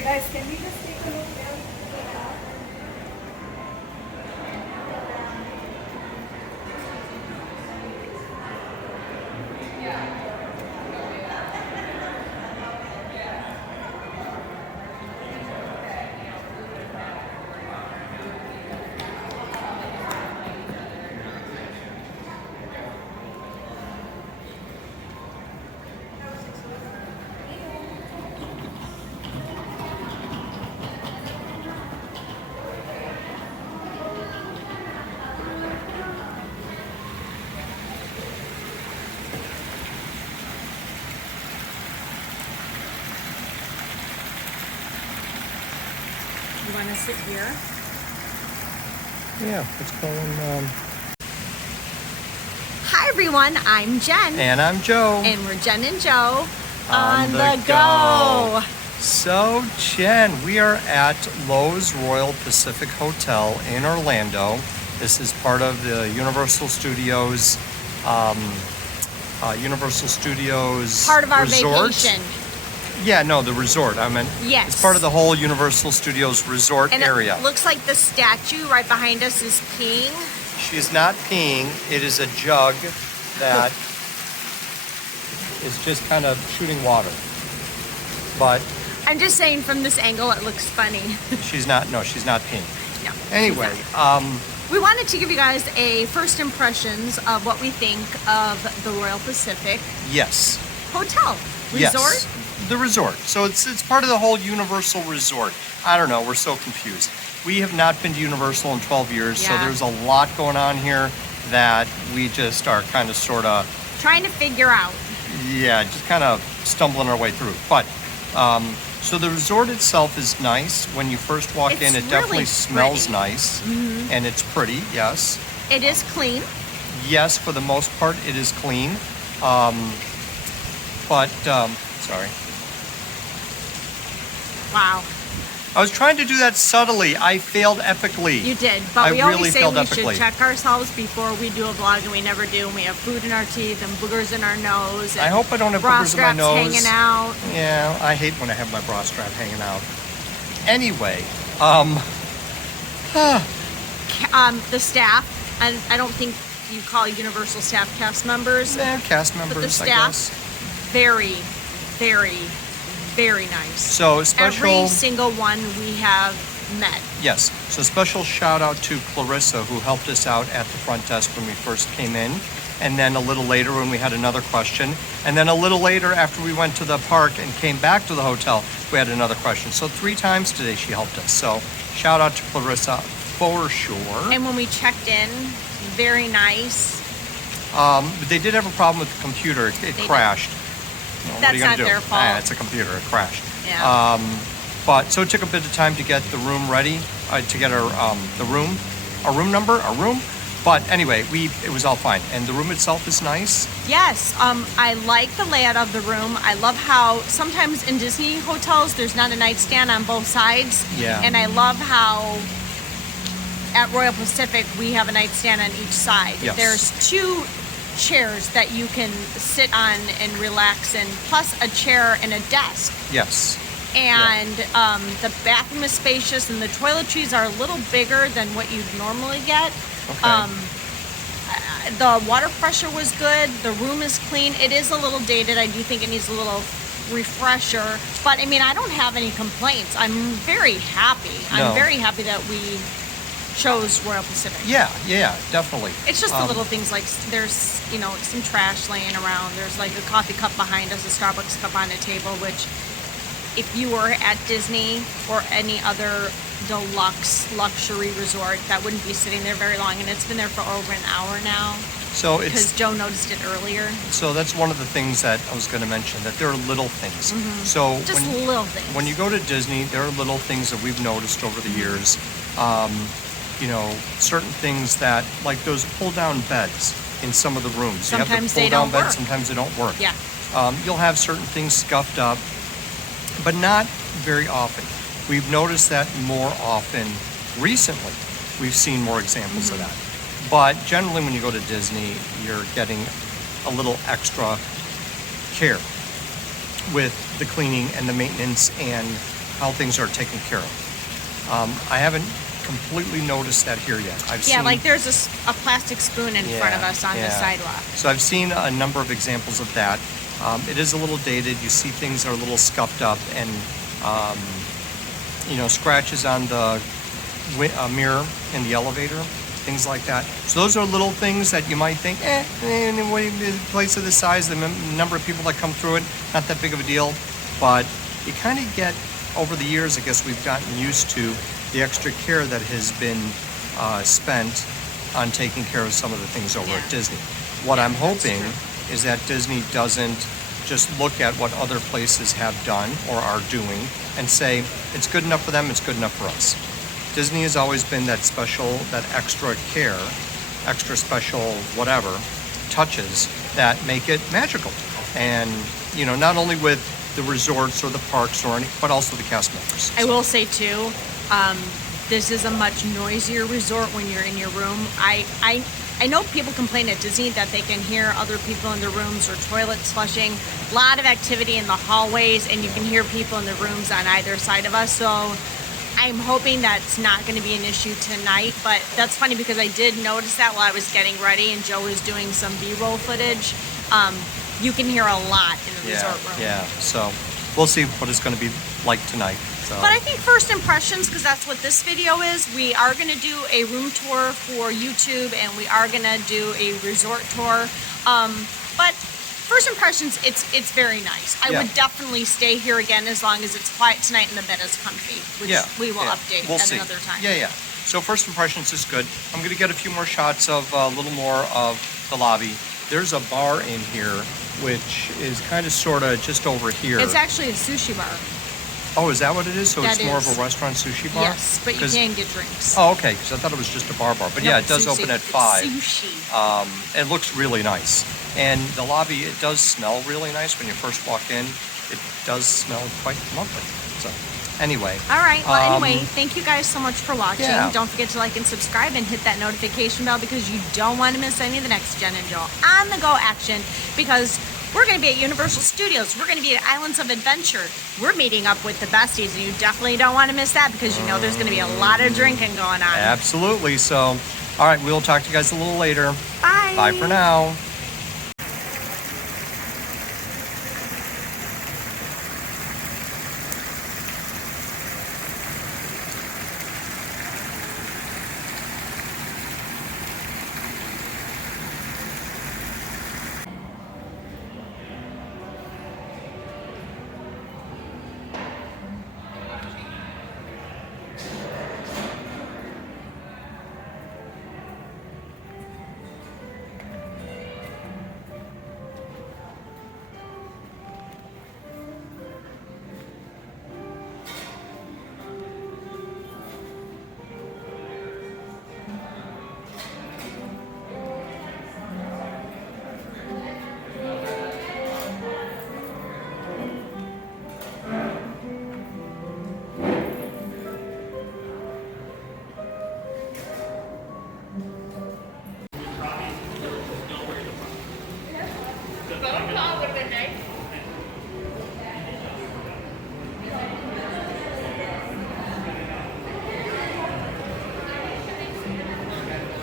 Okay, guys, can we just take a look there? You want to sit here? Yeah, let's go and, Hi, everyone. I'm Jen. and I'm Joe. And we're Jen and Joe on the go. So, Jen, we are at Loews Royal Pacific Hotel in Orlando. This is part of the Universal Studios, Part of our resort. vacation. Yeah, no, the resort. I meant Yes. it's part of the whole Universal Studios resort And area. it looks like the statue right behind us is peeing. She's not peeing. It is a jug that is just kind of shooting water. But I'm just saying from this angle it looks funny. she's not peeing. No. Anyway, We wanted to give you guys a first impressions of what we think of the Royal Pacific yes. Hotel Yes. Resort. The resort. So it's part of the whole Universal resort. I don't know, we're so confused. We have not been to Universal in 12 years, so Yeah. there's a lot going on here that we just are kind of sort of, Trying to figure out. yeah, just kind of stumbling our way through. But so the resort itself is nice. When you first walk It's in, it really definitely smells pretty. nice. And it's pretty, yes. It is clean. Yes, for the most part, it is clean. Sorry. Wow. I was trying to do that subtly. I failed epically. You did. But I we always really say failed we epically. should check ourselves before we do a vlog, and we never do. And we have food in our teeth and boogers in our nose. And I hope I don't have bra boogers in my straps nose. hanging out. Yeah, I hate when I have my bra strap hanging out. Anyway, The staff, and I don't think you call Universal staff cast members. cast members, But the I staff, guess. very, very, very nice. So special, Every single one we have met. yes. So special shout out to Clarissa who helped us out at the front desk when we first came in. And then a little later when we had another question. And then a little later after we went to the park and came back to the hotel, we had another question. So 3 times today she helped us. So shout out to Clarissa for sure. And when we checked in, very nice. But they did have a problem with the computer. It did. crashed. Well, what are That's you gonna not do? their fault. Ah, it's a computer. It crashed. Yeah. But so it took a bit of time to get the room ready, to get our room number. But anyway, it was all fine, and the room itself is nice. Yes, I like the layout of the room. I love how sometimes in Disney hotels there's not a nightstand on both sides. Yeah. And I love how at Royal Pacific we have a nightstand on each side. Yes. There's 2 chairs that you can sit on and relax in, plus a chair and a desk. Yes. And the bathroom is spacious, and the toiletries are a little bigger than what you'd normally get. Okay. The water pressure was good. The room is clean. It is a little dated. I do think it needs a little refresher. But I mean, I don't have any complaints. I'm very happy. No. I'm very happy that we chose Royal Pacific. Yeah, definitely. It's just the little things like there's, some trash laying around. There's like a coffee cup behind us, a Starbucks cup on a table, which if you were at Disney or any other deluxe luxury resort, that wouldn't be sitting there very long. And it's been there for over an hour now So because it's Joe noticed it earlier. so that's one of the things that I was going to mention, that there are little things. So Just little things. when you go to Disney, there are little things that we've noticed over the years. Certain things that, like those pull-down beds in some of the rooms. You have Sometimes the they pull-down don't beds, work. sometimes they don't work. Yeah. You'll have certain things scuffed up, but not very often. We've noticed that more often recently. We've seen more examples of that. But generally when you go to Disney, you're getting a little extra care with the cleaning and the maintenance and how things are taken care of. I haven't completely noticed that here yet. I've Yeah, seen, like there's a plastic spoon in front of Yeah, us on the yeah. sidewalk. So I've seen a number of examples of that. It is a little dated. You see things are a little scuffed up and, scratches on the mirror in the elevator, things like that. So those are little things that you might think, in a place of this size, the number of people that come through it, not that big of a deal. But you kind of get, over the years, I guess we've gotten used to the extra care that has been spent on taking care of some of the things over at Disney. What I'm hoping is that Disney doesn't just look at what other places have done or are doing and say, it's good enough for them, it's good enough for us. Disney has always been that special, that extra care, extra special whatever, touches that make it magical. And, not only with the resorts or the parks or any, but also the cast members. I will say too, this is a much noisier resort when you're in your room. I know people complain at Disney that they can hear other people in their rooms or toilets flushing. A lot of activity in the hallways, and you can hear people in the rooms on either side of us. So I'm hoping that's not going to be an issue tonight. But that's funny because I did notice that while I was getting ready and Joe was doing some B-roll footage. You can hear a lot in the resort room. Yeah, so we'll see what it's going to be like tonight. So. But I think first impressions, because that's what this video is, we are going to do a room tour for YouTube and we are going to do a resort tour. But first impressions, it's very nice. I would definitely stay here again as long as it's quiet tonight and the bed is comfy, which we will update at another time. Yeah. So first impressions is good. I'm going to get a few more shots of a little more of the lobby. There's a bar in here, which is kind of sort of just over here. It's actually a sushi bar. Oh, is that what it is? So That it's more of is. a restaurant sushi bar? Yes, but you can get drinks. Oh, okay, because I thought it was just a bar. But yeah, it does Sushi. open at It's 5. Sushi. It looks really nice. And the lobby, it does smell really nice when you first walk in. It does smell quite lovely. So anyway. All right. Well, anyway, thank you guys so much for watching. Yeah. Don't forget to like and subscribe and hit that notification bell because you don't want to miss any of the next Jen and Joe on the go action because we're going to be at Universal Studios. We're going to be at Islands of Adventure. We're meeting up with the besties, and you definitely don't want to miss that because you know there's going to be a lot of drinking going on. Absolutely. So, all right, we'll talk to you guys a little later. Bye. Bye for now.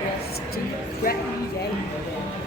Yes, to Gretchen Day.